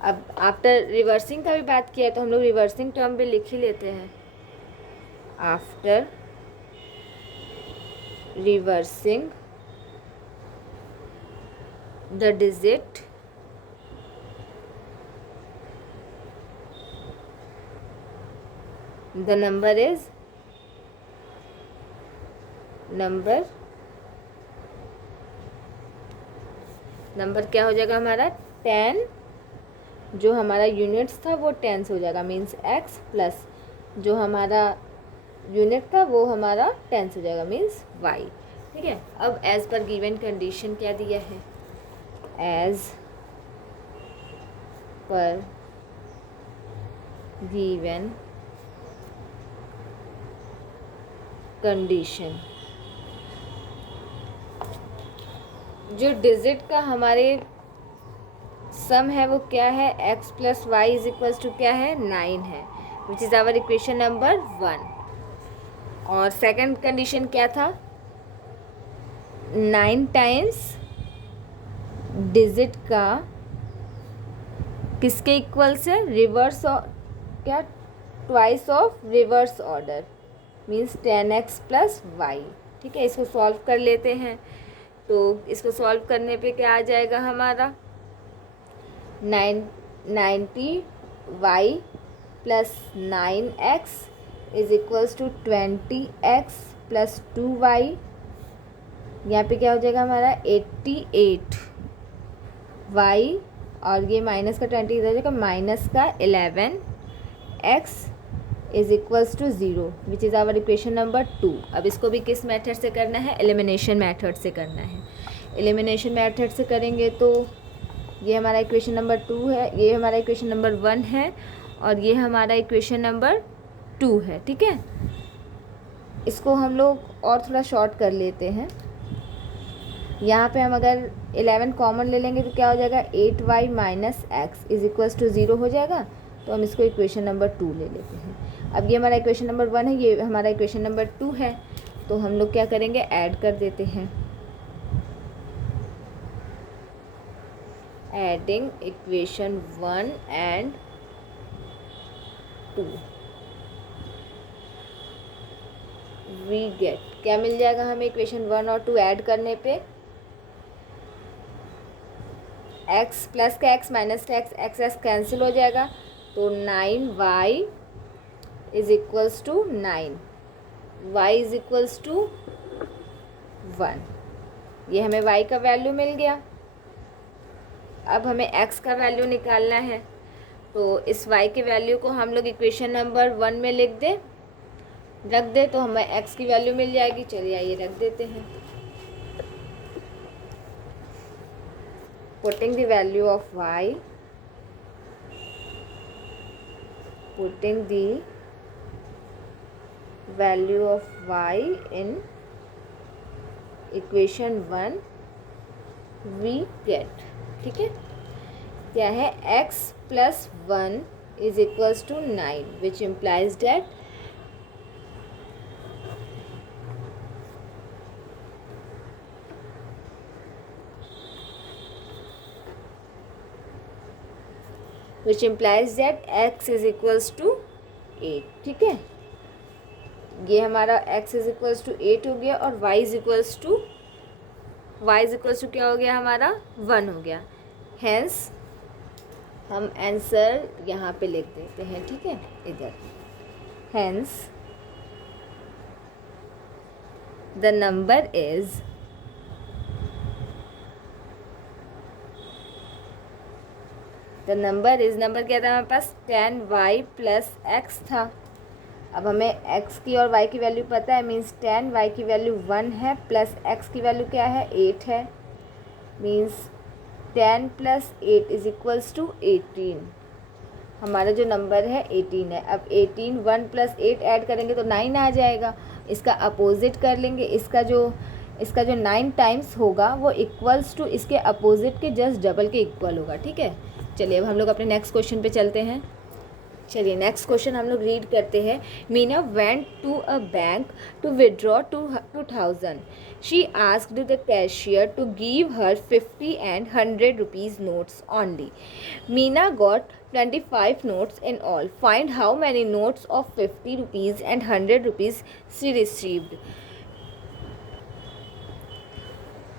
अब आफ्टर रिवर्सिंग का भी बात किया है तो हम लोग रिवर्सिंग टर्म पे लिख ही लेते हैं। After reversing the digit the number is number क्या हो जाएगा हमारा 10, जो हमारा यूनिट्स था वो टेंस हो जाएगा, मीन्स x प्लस जो हमारा यूनिट था वो हमारा टेंस हो जाएगा, मीन्स y। ठीक है, अब एज पर गिवन कंडीशन क्या दिया है, as per given condition जो डिजिट का हमारे सम है वो क्या है, x plus y is equals to क्या है, 9 है, which is our equation number 1। और सेकंड कंडीशन क्या था, 9 टाइम्स डिजिट का किसके इक्वल से, रिवर्स और क्या twice of reverse order means 10x plus y. ठीक है, इसको सॉल्व कर लेते हैं। तो इसको सॉल्व करने पे क्या आ जाएगा हमारा 90 y plus 9x is equals to 20x plus 2y। यहाँ पे क्या हो जाएगा हमारा 88 y और ये माइनस का 20 इधर हो जाएगा माइनस का 11x is equals to 0 which is our equation number 2। अब इसको भी किस मेथड से करना है, एलिमिनेशन मेथड से करना है। एलिमिनेशन मेथड से करेंगे तो ये हमारा इक्वेशन नंबर 2 है, ये हमारा इक्वेशन नंबर 1 है और ये हमारा इक्वेशन नंबर 2 है। ठीक है, इसको हम लोग और थोड़ा शॉर्ट कर लेते हैं। यहाँ पे हम अगर 11 कॉमन ले लेंगे तो क्या हो जाएगा 8y minus x is equals to 0 हो जाएगा। तो हम इसको इक्वेशन नंबर 2 ले लेते हैं। अब ये हमारा इक्वेशन नंबर 1 है, ये हमारा इक्वेशन नंबर 2 है। तो हम लोग क्या करेंगे, ऐड कर देते हैं। Adding equation 1 and 2 we get, क्या मिल जाएगा हमें इक्वेशन 1 और 2 ऐड करने पे, x प्लस का x माइनस का x कैंसिल हो जाएगा। तो 9y is equals to 9, y is equals to 1। ये हमें y का वैल्यू मिल गया। अब हमें x का वैल्यू निकालना है। तो इस y के वैल्यू को हम लोग इक्वेशन नंबर 1 में रख दे तो हमें x की वैल्यू मिल जाएगी। चलिए आइए रख देते हैं। Putting the value of y, putting the value of y in equation 1 we get, ठीक है, क्या है x plus 1 is equals to 9 which implies that x is equals to 8। ठीक है, ये हमारा x is equals to 8 हो गया और y is equals to क्या हो गया हमारा 1 हो गया। हेंस हम आंसर यहाँ पे लिख देते हैं। ठीक है, इधर hence the number is number क्या था हमारे पास 10y प्लस एक्स था। अब हमें x की और y की वैल्यू पता है, मीन्स 10y की वैल्यू 1 है प्लस x की वैल्यू क्या है 8 है, means 10 plus 8 is equals to 18। हमारा जो नंबर है 18 है। अब 18 1 प्लस 8 ऐड करेंगे तो 9 आ जाएगा। इसका अपोजिट कर लेंगे, इसका जो 9 टाइम्स होगा वो इक्वल्स टू इसके अपोजिट के जस्ट डबल के इक्वल होगा। ठीक है, चलिए अब हम लोग अपने नेक्स्ट क्वेश्चन पे चलते हैं। चलिए नेक्स्ट क्वेश्चन हम लोग रीड करते हैं। Meena went to a bank to withdraw 2000। She asked the cashier to give her 50 and 100 rupees notes only. Meena got 25 notes in all. Find how many notes of 50 rupees and 100 rupees she received.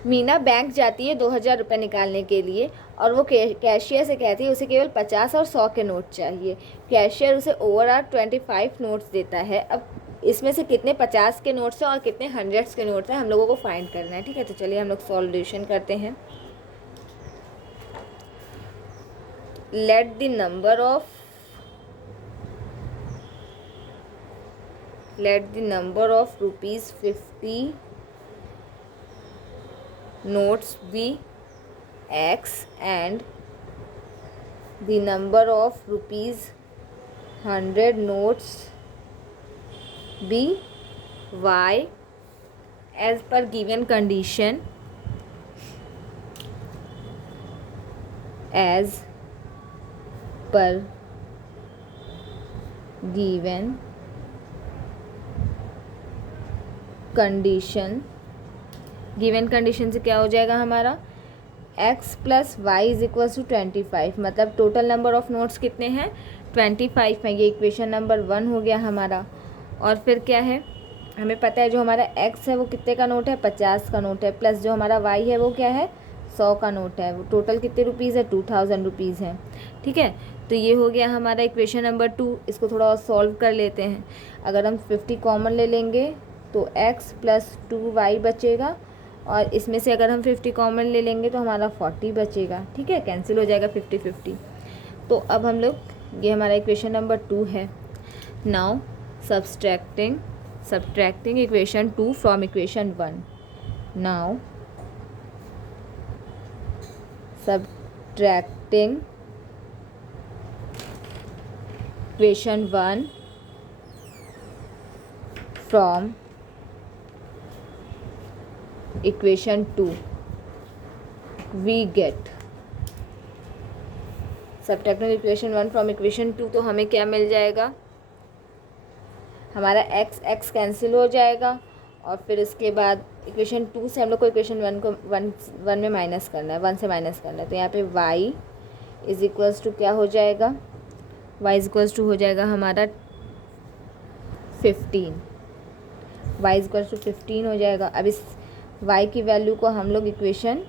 Meena bank जाती है 2000 रुपये निकालने के लिए और वो cashier से कहती है उसे केवल 50 और 100 के नोट चाहिए। कैशियर उसे ओवरऑल 25 नोट्स देता है। अब इसमें से कितने 50 के नोट्स हैं और कितने हंड्रेड्स के नोट्स हैं हम लोगों को फाइंड करना है। ठीक है, तो चलिए हम लोग सॉल्यूशन करते हैं। Let the number of ₹50 notes be x and the number of ₹100 notes be y as per given condition, as per given condition। Given condition से क्या हो जाएगा हमारा x plus y is equals to 25, मतलब total number of notes कितने हैं 25 है। ये इक्वेशन नंबर 1 हो गया हमारा। और फिर क्या है, हमें पता है जो हमारा x है वो कितने का नोट है 50 का नोट है, प्लस जो हमारा y है वो क्या है 100 का नोट है। वो टोटल कितने रुपीज़ है 2000 रुपीज़ है। ठीक है, तो ये हो गया हमारा इक्वेशन नंबर 2। इसको थोड़ा और सॉल्व कर लेते हैं। अगर हम 50 कॉमन ले लेंगे तो x प्लस 2y बचेगा, और इसमें से अगर हम 50 कॉमन ले लेंगे तो हमारा 40 बचेगा। ठीक है, कैंसिल हो जाएगा 50-50। तो अब हम लोग, ये हमारा इक्वेशन नंबर 2 है। Now subtracting equation 2 from equation 1. Now subtracting equation 1 from equation 2, we get subtracting equation 1 from equation 2, तो हमें क्या मिल जाएगा, हमारा x कैंसिल हो जाएगा। और फिर उसके बाद इक्वेशन 2 से हम लोग को इक्वेशन 1 को 1 में माइनस करना है, 1 से माइनस करना है। तो यहाँ पे y इज इक्वल्स टू क्या हो जाएगा, y इज इक्वल्स टू हो जाएगा हमारा 15, y इज इक्वल्स टू 15 हो जाएगा। अब इस y की वैल्यू को हम लोग इक्वेशन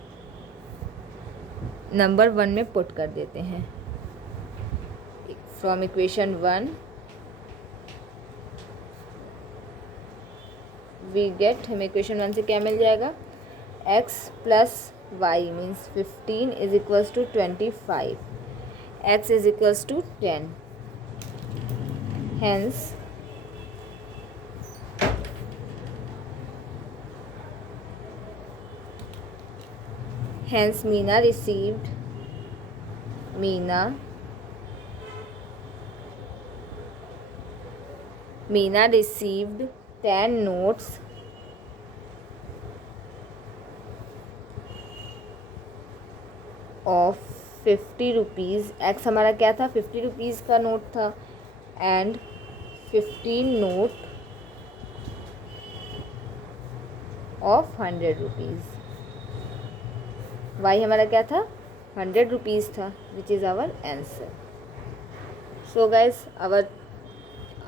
नंबर 1 में पुट कर देते हैं। फ्रॉम इक्वेशन 1 वी गेट, हमें इक्वेशन 1 से क्या मिल जाएगा, x plus y means 15 is equals to 25, x is equals to 10। Hence Meena received 10 notes of 50 rupees. x हमारा क्या था 50 रुपीज़ का नोट था, and 15 note of 100 rupees. y हमारा क्या था 100 रुपीज़ था, which is our answer. So guys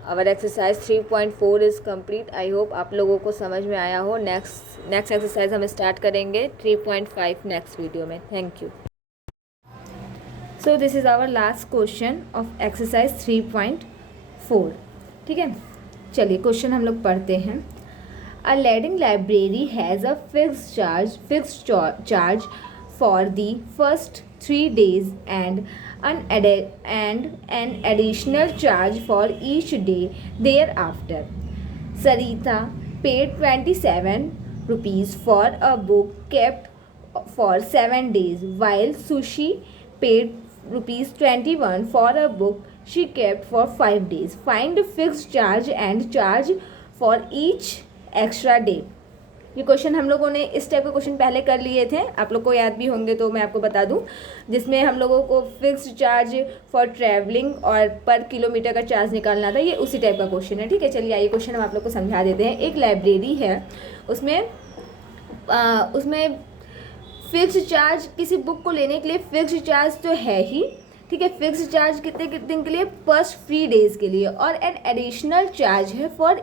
our exercise 3.4 is complete. I hope आप लोगों को समझ में आया हो। नेक्स्ट एक्सरसाइज हम स्टार्ट करेंगे 3.5 नेक्स्ट वीडियो में। Thank you. So this is our last question of exercise 3.4। ठीक है, चलिए क्वेश्चन हम लोग पढ़ते हैं। A leading library has a fixed charge for the first 3 days and an additional charge for each day thereafter. Sarita paid 27 rupees for a book kept for 7 days, while Sushi paid rupees 21 for a book she kept for 5 days. Find fixed charge and charge for each extra day. ये question हम लोगों ने इस type के question पहले कर लिए थे, आप लोग को याद भी होंगे, तो मैं आपको बता दूं, जिसमें हम लोगों को फिक्स्ड चार्ज फॉर ट्रैवलिंग और पर किलोमीटर का चार्ज निकालना था। ये उसी टाइप का क्वेश्चन है। ठीक है, चलिए आइए क्वेश्चन हम आप लोग को समझा देते हैं। एक लाइब्रेरी है, उसमें फिक्स्ड चार्ज, किसी बुक को लेने के लिए फिक्स्ड चार्ज तो है ही। ठीक है, फिक्स्ड चार्ज कितने दिन के लिए, फर्स्ट 3 डेज के लिए, और एन एडिशनल चार्ज है फॉर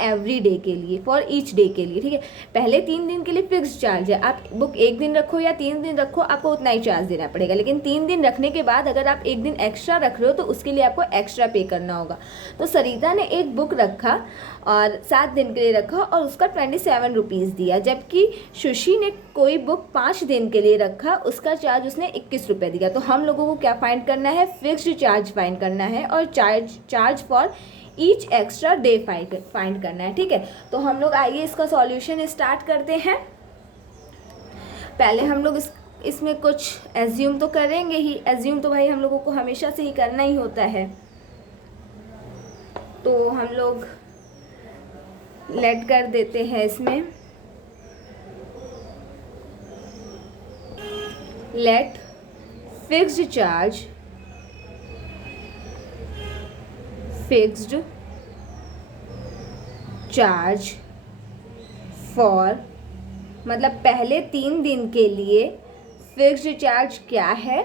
एवरी डे के लिए, फॉर ईच डे के लिए। ठीक है, पहले 3 दिन के लिए फिक्स्ड चार्ज है, आप बुक 1 दिन रखो या 3 दिन रखो आपको उतना ही चार्ज देना पड़ेगा। लेकिन 3 दिन रखने के बाद अगर आप 1 दिन एक्स्ट्रा रख रहे हो तो उसके लिए आपको एक्स्ट्रा पे करना होगा। तो सरिता ने एक बुक रखा और 7 दिन के लिए रखा और उसका 27 रुपीज़ दिया, जबकि सुशी ने कोई बुक 5 दिन के लिए रखा, उसका चार्ज उसने 21 रुपये दिया। तो हम लोगों को क्या फाइंड करना है, फिक्स्ड चार्ज फाइंड करना है और charge for each extra day find करना है। ठीक है, तो हम लोग आइए इसका सॉल्यूशन स्टार्ट करते हैं। पहले हम लोग इसमें कुछ एज्यूम तो करेंगे ही। एज्यूम तो भाई हम लोगों को हमेशा से ही करना ही होता है। तो हम लोग लेट कर देते हैं इसमें, लेट फिक्स्ड चार्ज फॉर, मतलब पहले 3 दिन के लिए फिक्स्ड चार्ज क्या है,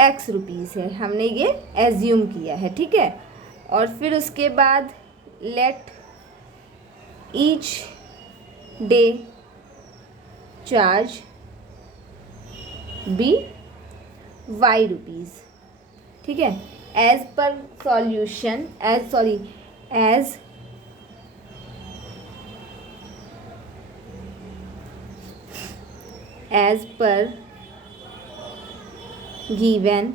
एक्स रुपीज़ है, हमने ये एज्यूम किया है, ठीक है। और फिर उसके बाद let each day charge B Y rupees, ठीक है। As per solution as per given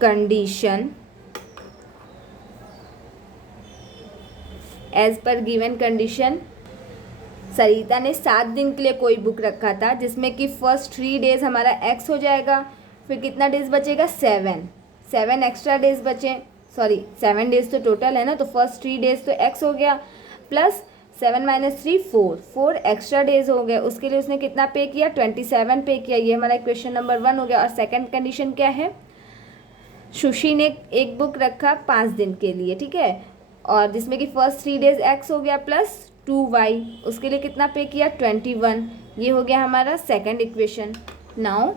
condition, as per given condition Sarita ने 7 दिन के लिए कोई बुक रखा था, जिसमें कि फर्स्ट 3 डेज हमारा एक्स हो जाएगा, फिर कितना डेज बचेगा, 7 एक्स्ट्रा डेज बचे, 7 डेज तो टोटल है ना, तो फर्स्ट 3 डेज तो एक्स हो गया, प्लस 7 - 3 4 एक्स्ट्रा डेज हो गए। उसके लिए उसने कितना पे किया, 27 पे किया। ये हमारा क्वेश्चन नंबर 1 हो गया। और सेकंड कंडीशन क्या है, सुशी ने एक बुक रखा 5 दिन के लिए, ठीक है, और जिसमें कि फर्स्ट 3 डेज एक्स हो गया प्लस 2y, उसके लिए कितना पे किया, 21। ये हो गया हमारा second equation. Now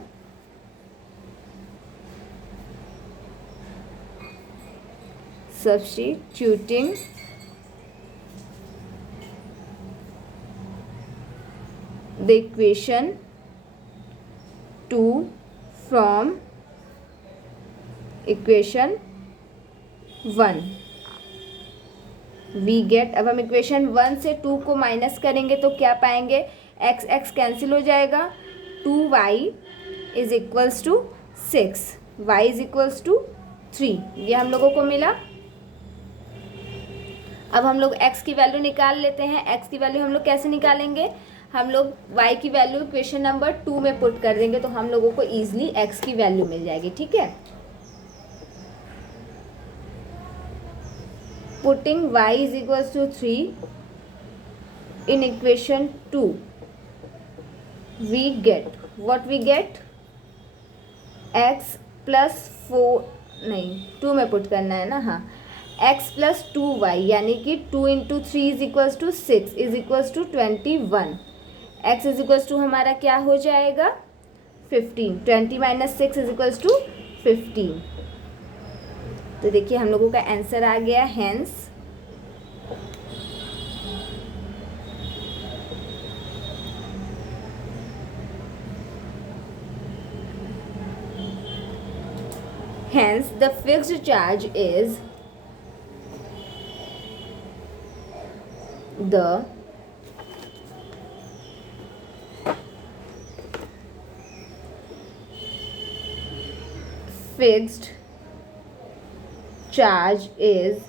substituting the equation 2 from equation 1 we get, अब हम इक्वेशन 1 से 2 को माइनस करेंगे तो क्या पाएंगे, x कैंसिल हो जाएगा, 2y is equals to 6, y is equals to 3, ये हम लोगों को मिला। अब हम लोग x की वैल्यू निकाल लेते हैं। x की वैल्यू हम लोग कैसे निकालेंगे, हम लोग y की वैल्यू इक्वेशन नंबर 2 में पुट कर देंगे, तो हम लोगों को ईजिली x की वैल्यू मिल जाएगी, ठीक है। Putting y is equals to 3 in equation 2 we get what, we get x plus 4, नहीं 2 में पुट करना है ना, हाँ, x प्लस 2y, यानी कि 2 × 3 is equals to 6 is equals to 21। x is equals to हमारा क्या हो जाएगा, 15, 20 - 6 इज इक्वल्स टू 15। तो देखिए हम लोगों का आंसर आ गया, hence the fixed charge is the fixed charge is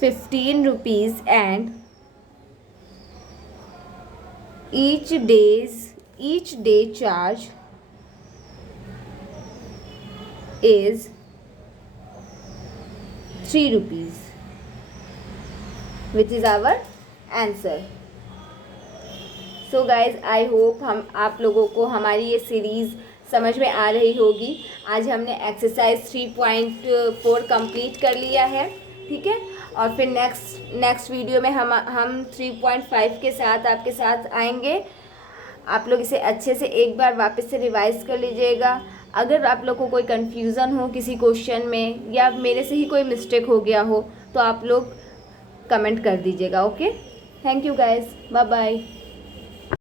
15 rupees and each day charge is 3 rupees, which is our answer. So guys, I hope आप लोगों को हमारी ये सीरीज़ समझ में आ रही होगी। आज हमने एक्सरसाइज 3.4 कंप्लीट कर लिया है, ठीक है। और फिर नेक्स्ट वीडियो में हम 3.5 के साथ आपके साथ आएंगे। आप लोग इसे अच्छे से एक बार वापस से रिवाइज कर लीजिएगा। अगर आप लोग को कोई कन्फ्यूज़न हो किसी क्वेश्चन में या मेरे से ही कोई मिस्टेक हो गया हो तो आप लोग कमेंट कर दीजिएगा। Okay, thank you guys, bye bye.